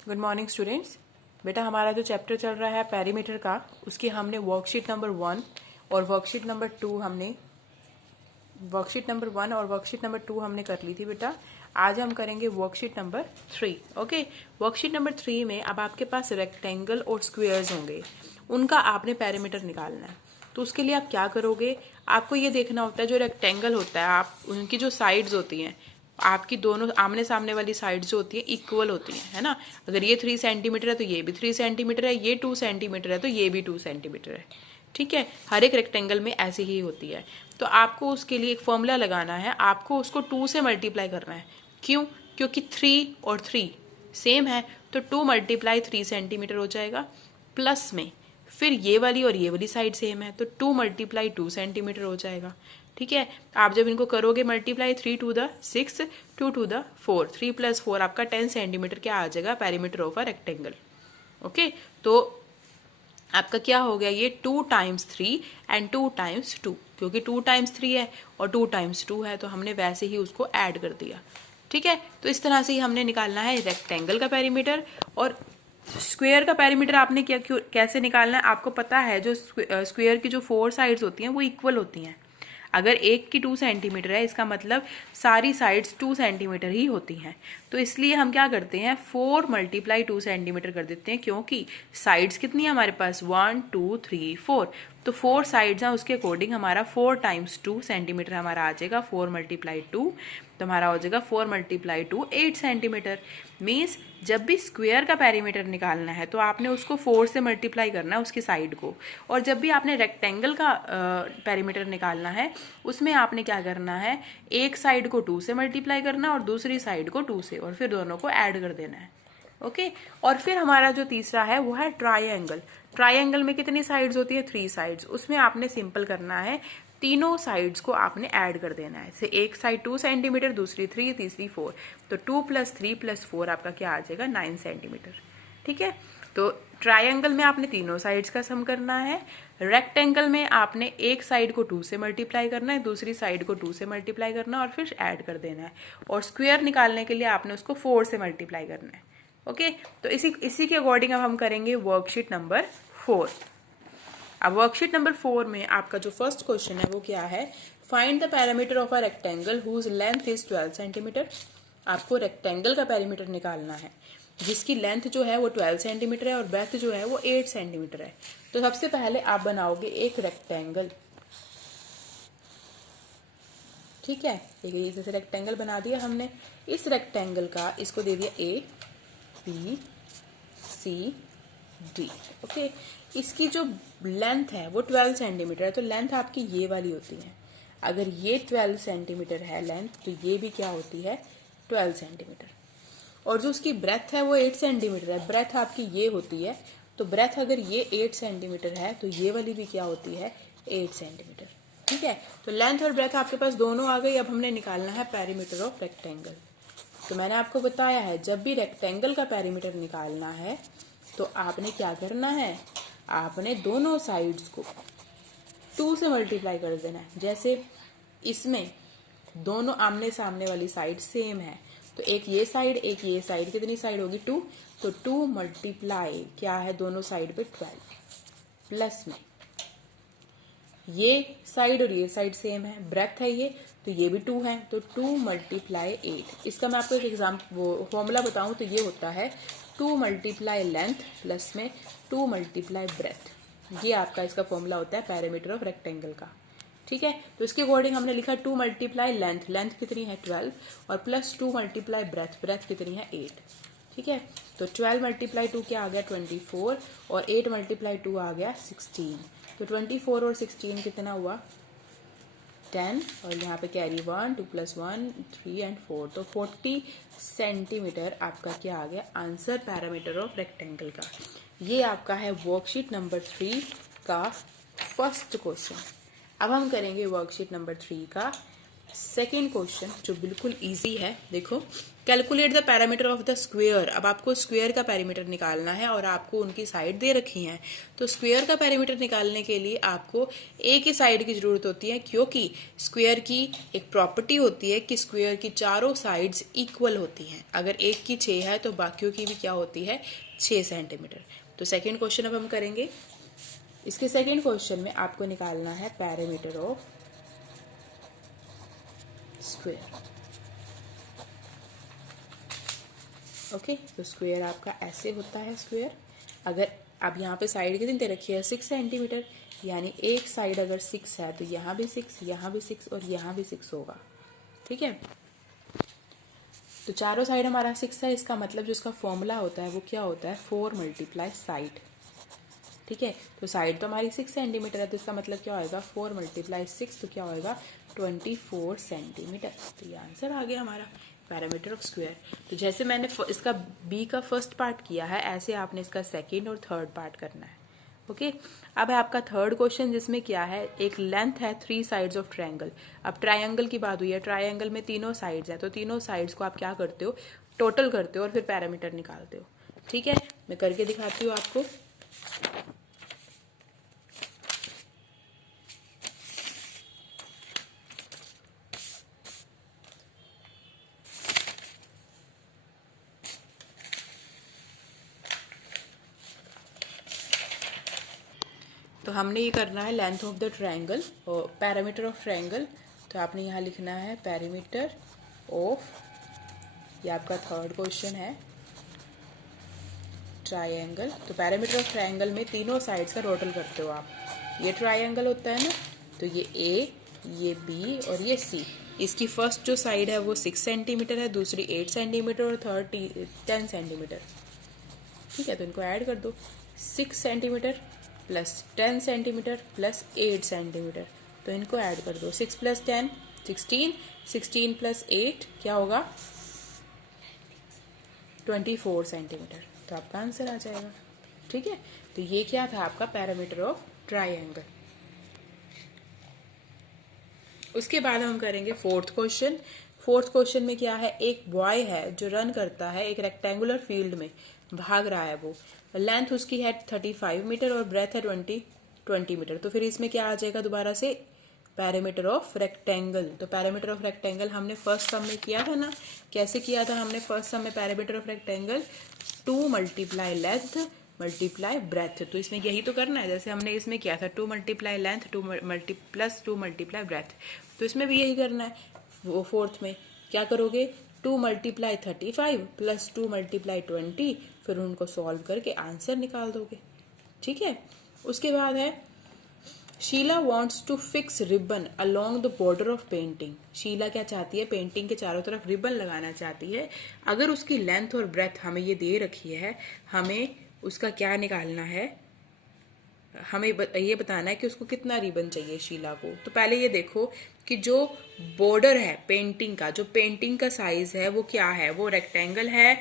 Good morning students. बेटा हमारा जो चैप्टर चल रहा है पेरीमीटर का, उसकी हमने वर्कशीट नंबर 1 और वर्कशीट नंबर 2 हमने कर ली थी बेटा। आज हम करेंगे worksheet number 3। Okay, worksheet number 3 में अब आपके पास रेक्टेंगल और स्क्वेयर्स होंगे, उनका आपने पेरीमीटर निकालना है। तो उसके लिए आप क्या करोगे, आपको ये देखना होता है जो रेक्टेंगल होता है, आप उनकी जो साइड्स होती हैं, आपकी दोनों आमने सामने वाली साइड जो होती है इक्वल होती है ना। अगर ये 3 सेंटीमीटर है तो ये भी 3 सेंटीमीटर है, ये 2 सेंटीमीटर है तो ये भी 2 सेंटीमीटर है। ठीक है, हर एक रेक्टेंगल में ऐसी ही होती है। तो आपको उसके लिए एक फॉर्मूला लगाना है, आपको उसको 2 से मल्टीप्लाई करना है। क्यों? क्योंकि 3 और 3 सेम है, तो 2 मल्टीप्लाई 3 सेंटीमीटर हो जाएगा। प्लस में फिर ये वाली और ये वाली साइड सेम है, तो 2 मल्टीप्लाई 2 सेंटीमीटर हो जाएगा। ठीक है, आप जब इनको करोगे multiply, 3 to the 6, 2 to the 4, 3 + 4 आपका 10 सेंटीमीटर क्या आ जाएगा, perimeter of a rectangle. Okay, तो आपका क्या हो गया, ये 2 टाइम्स 3 एंड 2 टाइम्स 2, क्योंकि 2 टाइम्स 3 है और 2 टाइम्स 2 है, तो हमने वैसे ही उसको ऐड कर दिया। ठीक है, तो इस तरह से ही हमने निकालना है रेक्टेंगल का पेरीमीटर। और स्क्वायर का पेरीमीटर आपने कैसे निकालना है, आपको पता है जो स्क्वायर की जो 4 साइड्स होती हैं वो इक्वल होती हैं। अगर एक की 2 सेंटीमीटर है, इसका मतलब सारी साइड्स 2 सेंटीमीटर ही होती हैं। तो इसलिए हम क्या करते हैं, 4 मल्टीप्लाई 2 सेंटीमीटर कर देते हैं, क्योंकि साइड्स कितनी है हमारे पास, 1 2 3 4। तो 4 साइड्स हैं, उसके अकॉर्डिंग हमारा 4 टाइम्स 2 सेंटीमीटर हमारा आ जाएगा। 4 मल्टीप्लाई 2 तो हमारा हो जाएगा 4 मल्टीप्लाई 2 8 सेंटीमीटर। मीन्स जब भी स्क्वायर का पेरीमीटर निकालना है तो आपने उसको 4 से मल्टीप्लाई करना है उसकी साइड को, और जब भी आपने रेक्टेंगल का पेरीमीटर निकालना है उसमें आपने क्या करना है, एक साइड को 2 से मल्टीप्लाई करना और दूसरी साइड को 2 से, और फिर दोनों को ऐड कर देना है। ओके, और फिर हमारा जो तीसरा है वो है ट्रायंगल। ट्रायंगल में कितनी साइड्स होती है, 3 साइड्स। उसमें आपने सिंपल करना है, तीनों साइड्स को आपने ऐड कर देना है। से एक साइड 2 सेंटीमीटर, दूसरी 3, तीसरी 4, तो 2 + 3 + 4 आपका क्या आ जाएगा, 9 सेंटीमीटर। ठीक है, तो ट्रायंगल में आपने तीनों साइड्स का सम करना है। रेक्टेंगल में आपने एक साइड को 2 से मल्टीप्लाई करना है, दूसरी साइड को 2 से मल्टीप्लाई करना है और फिर ऐड कर देना है। और स्क्वायर निकालने के लिए आपने उसको 4 से मल्टीप्लाई करना है। ओके, तो इसी के अकॉर्डिंग अब हम करेंगे वर्कशीट नंबर 4। अब वर्कशीट नंबर 4 में आपका जो फर्स्ट क्वेश्चन है वो क्या है, find the parameter of a rectangle whose length is 12 centimetre. आपको रेक्टेंगल का पैरामीटर निकालना है जिसकी लेंथ जो है वो 12 सेंटीमीटर है और ब्रेथ जो है वो 8 सेंटीमीटर है। तो सबसे पहले आप बनाओगे एक रेक्टेंगल। ठीक है, एक जैसे रेक्टेंगल बना दिया हमने। इस रेक्टेंगल का इसको दे दिया A B C D। Okay, इसकी जो लेंथ है वो 12 सेंटीमीटर है, तो लेंथ आपकी ये वाली होती है। अगर ये 12 सेंटीमीटर है लेंथ, तो ये भी क्या होती है, 12 सेंटीमीटर। और जो उसकी ब्रेथ है वो 8 सेंटीमीटर है, ब्रेथ आपकी ये होती है। तो ब्रेथ अगर ये 8 सेंटीमीटर है तो ये वाली भी क्या होती है, 8 सेंटीमीटर। ठीक है, तो लेंथ और ब्रेथ आपके पास दोनों आ गई। अब हमने निकालना है पेरीमीटर ऑफ रेक्टेंगल। तो मैंने आपको बताया है जब भी रेक्टेंगल का पेरीमीटर निकालना है तो आपने क्या करना है, आपने दोनों साइड्स को 2 से मल्टीप्लाई कर देना है। जैसे इसमें दोनों आमने सामने वाली साइड सेम है, तो एक ये साइड एक ये साइड, कितनी साइड होगी, 2। तो 2 मल्टीप्लाई क्या है, दोनों साइड पे 12, प्लस में ये साइड और ये साइड सेम है, ब्रेथ है ये, तो ये भी 2 है, तो 2 मल्टीप्लाई 8। इसका मैं आपको एक वो फॉर्मूला बताऊं तो ये होता है 2 मल्टीप्लाई लेंथ प्लस में 2 मल्टीप्लाई ब्रेथ। ये आपका इसका फॉर्मूला होता है पेरीमीटर ऑफ रेक्टेंगल का। ठीक है, तो इसके अकॉर्डिंग हमने लिखा 2 मल्टीप्लाई लेंथ, लेंथ कितनी है 12, और प्लस 2 मल्टीप्लाई ब्रेथ, ब्रेथ कितनी है 8। ठीक है, तो 12 मल्टीप्लाई 2 क्या आ गया 24, और 8 मल्टीप्लाई 2 आ गया 16। तो 24 और 16 कितना हुआ 10, और यहाँ पे कैरी 1, 2 + 1 3 एंड 4, तो 40 सेंटीमीटर आपका क्या आ गया आंसर पैरामीटर ऑफ रेक्टेंगल का। ये आपका है वर्कशीट नंबर 3 का फर्स्ट क्वेश्चन। अब हम करेंगे वर्कशीट नंबर 3 का सेकेंड क्वेश्चन जो बिल्कुल इजी है, देखो, calculate the parameter of the square. अब आपको स्क्वेयर का पैरामीटर निकालना है और आपको उनकी साइड दे रखी हैं। तो स्क्वेयर का पैरामीटर निकालने के लिए आपको एक ही साइड की जरूरत होती है, क्योंकि स्क्वेयर की एक प्रॉपर्टी होती है कि स्क्वेयर की चारों साइड्स इक्वल होती हैं। अगर एक की 6 है तो बाकियों की भी क्या होती है, 6 सेंटीमीटर। तो सेकेंड क्वेश्चन अब हम करेंगे। इसके सेकेंड क्वेश्चन में आपको निकालना है पैरामीटर ऑफ स्क्वेयर। ओके, तो स्क्वेयर आपका ऐसे होता है। स्क्वेयर अगर अब यहाँ पे साइड कितनी दे रखी है, 6 सेंटीमीटर, यानी एक साइड अगर 6 है तो यहाँ भी 6, यहाँ भी 6 और यहाँ भी 6 होगा। ठीक है, तो चारों साइड हमारा 6 है। इसका मतलब जो इसका फॉर्मूला होता है वो क्या होता है, 4 मल्टीप्लाई साइड। ठीक है, तो साइड तो हमारी 6 सेंटीमीटर है, तो इसका मतलब क्या होएगा, 4 मल्टीप्लाई 6, तो क्या होएगा, 24 सेंटीमीटर। तो ये आंसर आ गया हमारा पैरामीटर ऑफ स्क्वायर। तो जैसे मैंने इसका बी का फर्स्ट पार्ट किया है, ऐसे आपने इसका सेकेंड और थर्ड पार्ट करना है। ओके, अब है आपका थर्ड क्वेश्चन, जिसमें क्या है, एक लेंथ है 3 साइड्स ऑफ ट्रायंगल। अब ट्रायंगल की बात हुई है, ट्रायंगल में तीनों साइड्स है, तो तीनों साइड्स को आप क्या करते हो, टोटल करते हो और फिर पैरामीटर निकालते हो। ठीक है, मैं करके दिखाती हूँ आपको। तो हमने ये करना है लेंथ ऑफ द ट्रायंगल और पैरामीटर ऑफ ट्रायंगल। तो आपने यहाँ लिखना है पैरामीटर ऑफ, ये आपका थर्ड क्वेश्चन है, ट्रायंगल। तो पैरामीटर ऑफ ट्रायंगल में तीनों साइड्स का टोटल करते हो आप। ये ट्रायंगल होता है ना, तो ये ए, ये बी और ये सी। इसकी फर्स्ट जो साइड है वो 6 सेंटीमीटर है, दूसरी 8 सेंटीमीटर और थर्ड 10 सेंटीमीटर। ठीक है, तो इनको ऐड कर दो, 6 centimetre plus 10 centimetre plus 8 centimetre. तो इनको ऐड कर दो, 6 प्लस 10 16, 16 प्लस 8 क्या होगा, 24 सेंटीमीटर। तो आपका आंसर आ जाएगा। ठीक है, तो ये क्या था आपका पैरामीटर ऑफ ट्रायंगल। उसके बाद हम करेंगे फोर्थ क्वेश्चन। फोर्थ क्वेश्चन में क्या है, एक बॉय है जो रन करता है, एक रेक्टेंगुलर फील्ड में भाग रहा है। वो लेंथ उसकी है 35 मीटर और ब्रेथ है 20 मीटर। तो फिर इसमें क्या आ जाएगा, दोबारा से पैरामीटर ऑफ रेक्टेंगल। तो पैरामीटर ऑफ रेक्टेंगल हमने फर्स्ट सम में किया था ना, कैसे किया था हमने फर्स्ट सम में parameter of rectangle, 2 multiply length multiply breath. तो इसमें यही तो करना है, जैसे हमने इसमें किया था 2 multiply length plus 2 multiply breath. तो इसमें भी यही करना है। वो फोर्थ में क्या करोगे, 2 मल्टीप्लाई 35 प्लस 2 मल्टीप्लाई 20, फिर उनको सॉल्व करके आंसर निकाल दोगे। ठीक है, उसके बाद है Sheela wants to fix ribbon along the border of painting. Sheela क्या चाहती है, पेंटिंग के चारों तरफ रिबन लगाना चाहती है। अगर उसकी लेंथ और ब्रेथ हमें ये दे रखी है, हमें उसका क्या निकालना है, हमें ये बताना है कि उसको कितना रिबन चाहिए शीला को। तो पहले ये देखो कि जो बॉर्डर है पेंटिंग का, जो पेंटिंग का साइज है वो क्या है, वो रेक्टेंगल है,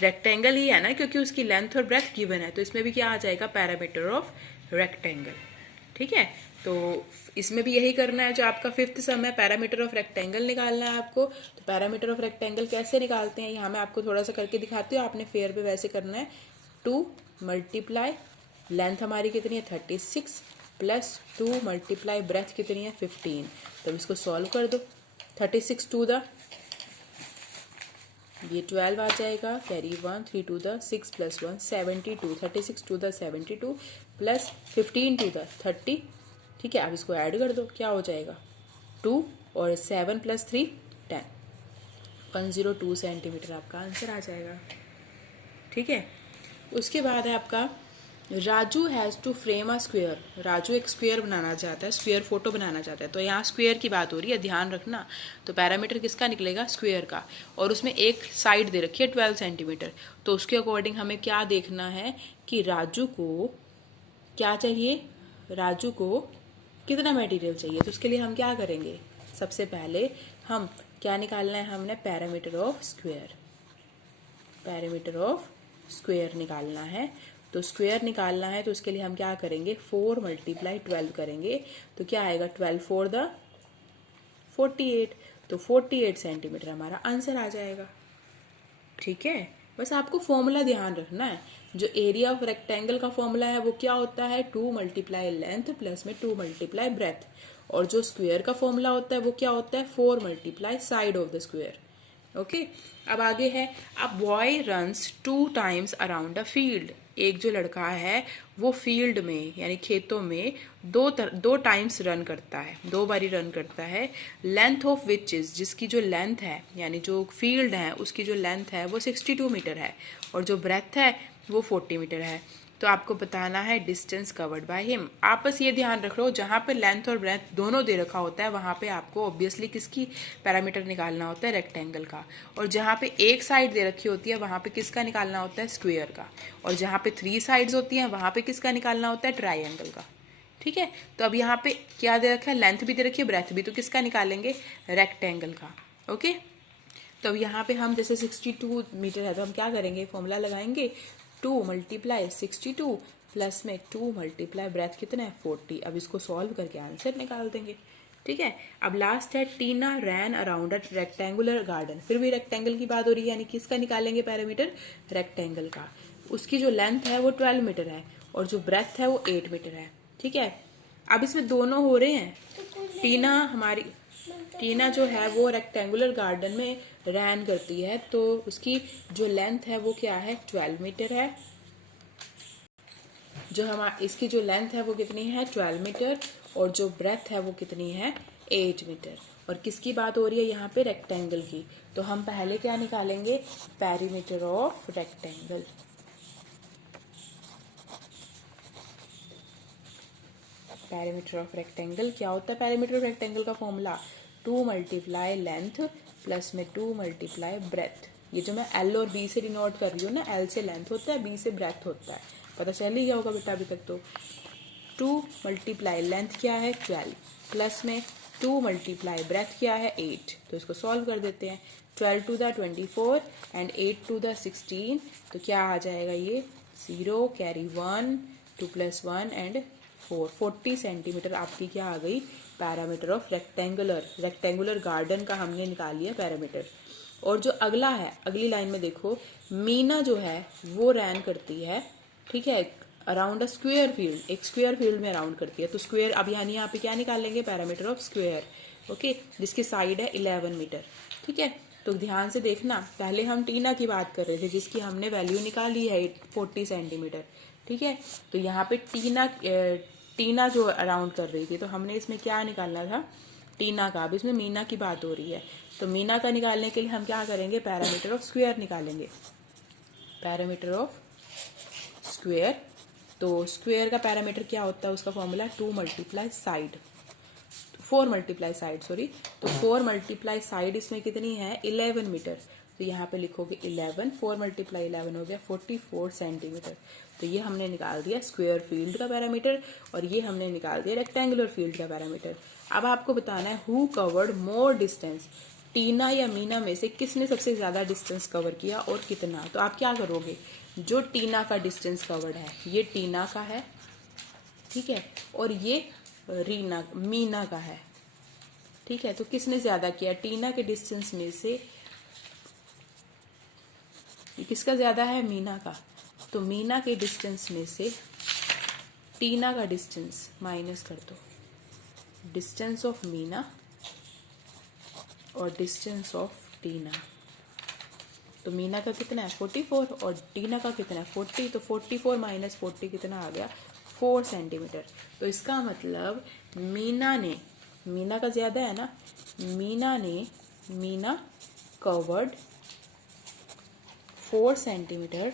रेक्टेंगल ही है ना, क्योंकि उसकी लेंथ और ब्रेथ गिवन है। तो इसमें भी क्या आ जाएगा, पैरामीटर ऑफ रेक्टेंगल। ठीक है, तो इसमें भी यही करना है जो आपका फिफ्थ सम है, पैरामीटर ऑफ रेक्टेंगल निकालना है आपको। तो पैरामीटर ऑफ रेक्टेंगल कैसे निकालते हैं, यहाँ मैं आपको थोड़ा सा करके दिखाती हूँ, आपने फेयर पे वैसे करना है। 2 मल्टीप्लाई लेंथ हमारी कितनी है 36 प्लस 2 मल्टीप्लाई ब्रेथ कितनी है 15। तब इसको सॉल्व कर दो, 36 टू द ये 12 आ जाएगा, carry 1, 3 to the 6 plus 1 72, 36 to the 72 plus 15 to the 30। ठीक है, अब इसको ऐड कर दो, क्या हो जाएगा 2 और 7 प्लस 3 10, 102 सेंटीमीटर आपका आंसर आ जाएगा। ठीक है, उसके बाद है आपका Raju has to frame a square. Raju एक स्क्वेयर बनाना चाहता है, स्क्वेयर फोटो बनाना चाहता है। तो यहाँ स्क्वेयर की बात हो रही है, ध्यान रखना। तो पैरामीटर किसका निकलेगा, स्क्वेयर का। और उसमें एक साइड दे रखी है 12 सेंटीमीटर। तो उसके अकॉर्डिंग हमें क्या देखना है कि राजू को क्या चाहिए, राजू को कितना मटेरियल चाहिए। तो उसके लिए हम क्या करेंगे, सबसे पहले हम क्या निकालना है, हमने parameter of square, parameter of square निकालना है। तो स्क्वेयर निकालना है तो उसके लिए हम क्या करेंगे, 4 मल्टीप्लाई 12 करेंगे। तो क्या आएगा, 12 4 द 48, तो 48 सेंटीमीटर हमारा आंसर आ जाएगा। ठीक है, बस आपको फॉर्मूला ध्यान रखना है। जो एरिया ऑफ रेक्टेंगल का फॉर्मूला है वो क्या होता है, 2 मल्टीप्लाई लेंथ प्लस में 2 मल्टीप्लाई ब्रेथ। और जो स्क्वायर का फॉर्मूला होता है वो क्या होता है, 4 multiply side of the square. Okay, अब आगे है, a boy runs 2 times around a field. एक जो लड़का है वो फील्ड में यानी खेतों में दो टाइम्स रन करता है, 2 बारी रन करता है। लेंथ ऑफ विच इज, जिसकी जो लेंथ है यानी जो फील्ड है उसकी जो लेंथ है वो 62 मीटर है और जो ब्रेथ है वो 40 मीटर है। तो आपको बताना है डिस्टेंस कवर्ड बाय हिम। आप बस ये ध्यान रख लो, जहाँ पे लेंथ और ब्रेथ दोनों दे रखा होता है वहाँ पे आपको ऑब्वियसली किसकी पैरामीटर निकालना होता है, रेक्टेंगल का। और जहाँ पे एक साइड दे रखी होती है वहाँ पे किसका निकालना होता है, स्क्वायर का। और जहाँ पे 3 साइड्स होती हैं वहाँ पे किसका निकालना होता है, ट्राइंगल का। ठीक है, तो अब यहाँ पे क्या दे रखा है, लेंथ भी दे रखी है, ब्रेथ भी, तो किसका निकालेंगे, रेक्टेंगल का। ओके, तो यहाँ पे हम जैसे 62 मीटर है तो हम क्या करेंगे, फॉर्मूला लगाएंगे, 2 मल्टीप्लाई 62 प्लस में 2 मल्टीप्लाई ब्रेथ कितना है, 40। अब इसको सॉल्व करके आंसर निकाल देंगे। ठीक है, अब लास्ट है, टीना रैन अराउंड अ रेक्टेंगुलर गार्डन। फिर भी रेक्टेंगल की बात हो रही है, यानी किसका निकालेंगे पैरामीटर, रेक्टेंगल का। उसकी जो लेंथ है वो 12 मीटर है और जो ब्रेथ है वो 8 मीटर है। ठीक है, अब इसमें दोनों हो रहे हैं। टीना जो है वो रेक्टेंगुलर गार्डन में रैन करती है, तो उसकी जो लेंथ है वो क्या है, 12 मीटर है। इसकी जो लेंथ है वो कितनी है, 12 मीटर, और जो ब्रेथ है वो कितनी है, 8 मीटर। और किसकी बात हो रही है यहाँ पे, रेक्टेंगल की। तो हम पहले क्या निकालेंगे, perimeter of rectangle. Perimeter of rectangle क्या होता है, पेरीमीटर ऑफ रेक्टेंगल का फॉर्मूला 2 मल्टीप्लाई लेंथ प्लस में 2 मल्टीप्लाई ब्रेथ। ये जो मैं एल और बी से डिनोट कर रही हूँ ना, एल से लेंथ होता है, बी से ब्रेथ होता है, पता चल ही गया होगा बेटा अभी तक। तो 2 मल्टीप्लाई लेंथ क्या है, 12 प्लस में 2 मल्टीप्लाई ब्रेथ क्या है, 8। तो इसको सॉल्व कर देते हैं, 12 to the 24 and 8 to the 16। तो क्या आ जाएगा ये, 0 कैरी 1, 2 प्लस 1 एंड 40 सेंटीमीटर आपकी क्या आ गई, पैरामीटर ऑफ रेक्टेंगुलर गार्डन का हमने निकाल लिया पैरामीटर। और जो अगला है, अगली लाइन में देखो, मीना जो है वो रैन करती है, ठीक है, अराउंड अ स्क्वायर फील्ड, एक स्क्वायर फील्ड में अराउंड करती है। तो स्क्वायर, अब यानी यहाँ पे क्या निकालेंगे, पैरामीटर ऑफ स्क्वायर। ओके, जिसकी साइड है 11 मीटर। ठीक है, तो ध्यान से देखना, पहले हम टीना की बात कर रहे थे जिसकी हमने वैल्यू निकाली है 40 सेंटीमीटर। ठीक है, तो यहाँ पे टीना जो अराउंड कर रही थी, तो हमने इसमें क्या निकालना था, टीना का। अब इसमें मीना की बात हो रही है, तो मीना का निकालने के लिए हम क्या करेंगे, पैरामीटर ऑफ स्क्वायर निकालेंगे, पैरामीटर ऑफ स्क्वायर। तो स्क्वायर का पैरामीटर क्या होता है, उसका formula 2 multiply side, 4 multiply side sorry. तो 4 मल्टीप्लाई साइड इसमें कितनी है, 11 मीटर। तो यहाँ पे लिखोगे 11, 4 मल्टीप्लाई 11 हो गया 44 सेंटीमीटर। तो ये हमने निकाल दिया स्क्वायर फील्ड का पैरामीटर और ये हमने निकाल दिया रेक्टेंगुलर फील्ड का पैरामीटर। अब आपको बताना है हु कवर्ड मोर डिस्टेंस, टीना या मीना में से किसने सबसे ज्यादा डिस्टेंस कवर किया और कितना। तो आप क्या करोगे, जो टीना का डिस्टेंस कवर्ड है ये टीना का है, ठीक है, और ये मीना का है। ठीक है, तो किसने ज्यादा किया, टीना के डिस्टेंस में से किसका ज्यादा है, मीना का। तो मीना के डिस्टेंस में से टीना का डिस्टेंस माइनस कर दो, डिस्टेंस ऑफ मीना और डिस्टेंस ऑफ टीना। तो मीना का कितना है 44 और टीना का कितना है 40। तो 44 माइनस 40 कितना आ गया, 4 सेंटीमीटर। तो इसका मतलब मीना का ज्यादा है ना, Meena covered 4 centimetre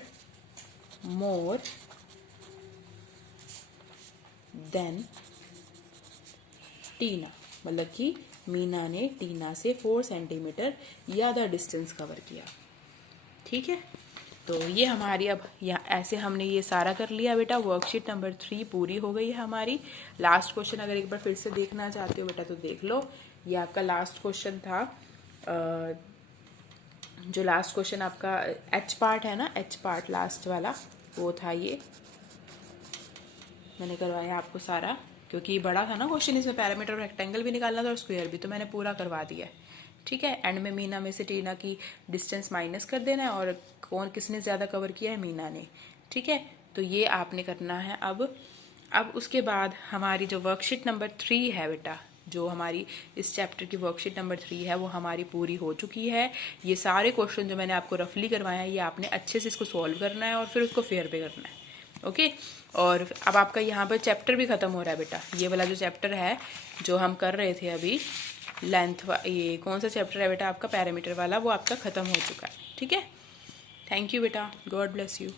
more than Tina. मतलब कि मीना ने टीना से 4 सेंटीमीटर ज़्यादा डिस्टेंस कवर किया। ठीक है, तो ये हमारी अब ऐसे हमने ये सारा कर लिया बेटा। वर्कशीट नंबर 3 पूरी हो गई है हमारी। लास्ट क्वेश्चन अगर एक बार फिर से देखना चाहते हो बेटा तो देख लो। ये आपका लास्ट क्वेश्चन था, जो लास्ट क्वेश्चन आपका एच पार्ट है ना, एच पार्ट लास्ट वाला वो था, ये मैंने करवाया आपको सारा। क्योंकि बड़ा था ना क्वेश्चन, इसमें पैरामीटर और रेक्टेंगल भी निकालना था और स्क्वायर भी, तो मैंने पूरा करवा दिया है। ठीक है, एंड में मीना में से टीना की डिस्टेंस माइनस कर देना है, और कौन किसने ज़्यादा कवर किया है, मीना ने। ठीक है, तो ये आपने करना है। अब उसके बाद हमारी जो वर्कशीट नंबर 3 है बेटा, जो हमारी इस चैप्टर की वर्कशीट नंबर 3 है, वो हमारी पूरी हो चुकी है। ये सारे क्वेश्चन जो मैंने आपको रफली करवाया है, ये आपने अच्छे से इसको सॉल्व करना है और फिर उसको फेयर पे करना है। ओके, और अब आपका यहाँ पर चैप्टर भी ख़त्म हो रहा है बेटा। ये वाला जो चैप्टर है जो हम कर रहे थे अभी, ये कौन सा चैप्टर है बेटा आपका, पैरामीटर वाला, वो आपका ख़त्म हो चुका है। ठीक है, थैंक यू बेटा, गॉड ब्लेस यू।